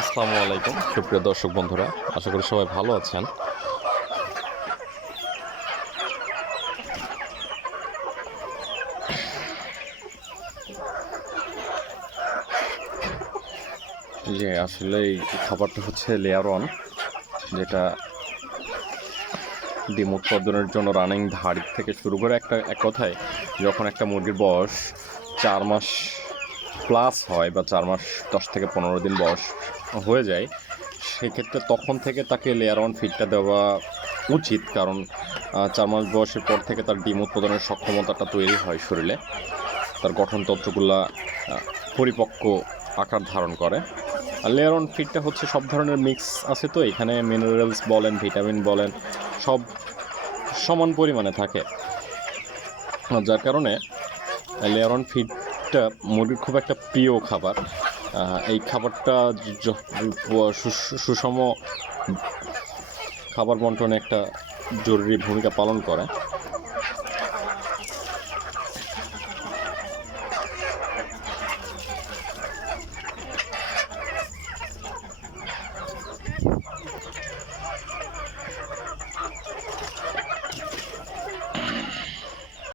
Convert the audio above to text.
আসসালামু আলাইকুম সুপ্রিয় দর্শক বন্ধুরা, আশা করি সবাই ভালো আছেন। যে আসলে এই খাবারটা হচ্ছে লেয়ার অন, যেটা ডিম উৎপাদনের জন্য রানিং ধাড়ি থেকে শুরু করে এক কথায় যখন একটা মুরগির বয়স 4 মাস প্লাস হয় বা 4 মাস 10 থেকে 15 দিন বয়স হয়ে যায়, সেক্ষেত্রে তখন থেকে তাকে লেয়ার অন ফিডটা দেওয়া উচিত। কারণ 4 মাস বয়সের পর থেকে তার ডিম উৎপাদনের সক্ষমতাটা তৈরি হয় শরীরে, তার গঠনতন্ত্রগুলা পরিপক্ক আকার ধারণ করে। আর লেয়ার অন ফিডটা হচ্ছে সব ধরনের মিক্স আছে, তো এখানে মিনারেলস বলেন, ভিটামিন বলেন, সব সমান পরিমাণে থাকে, যার কারণে লেয়ার অন ফিডটা মুরগির খুব একটা প্রিয় খাবার। এই খাবারটা সুষম খাবার বন্টনে একটা জরুরি ভূমিকা পালন করে।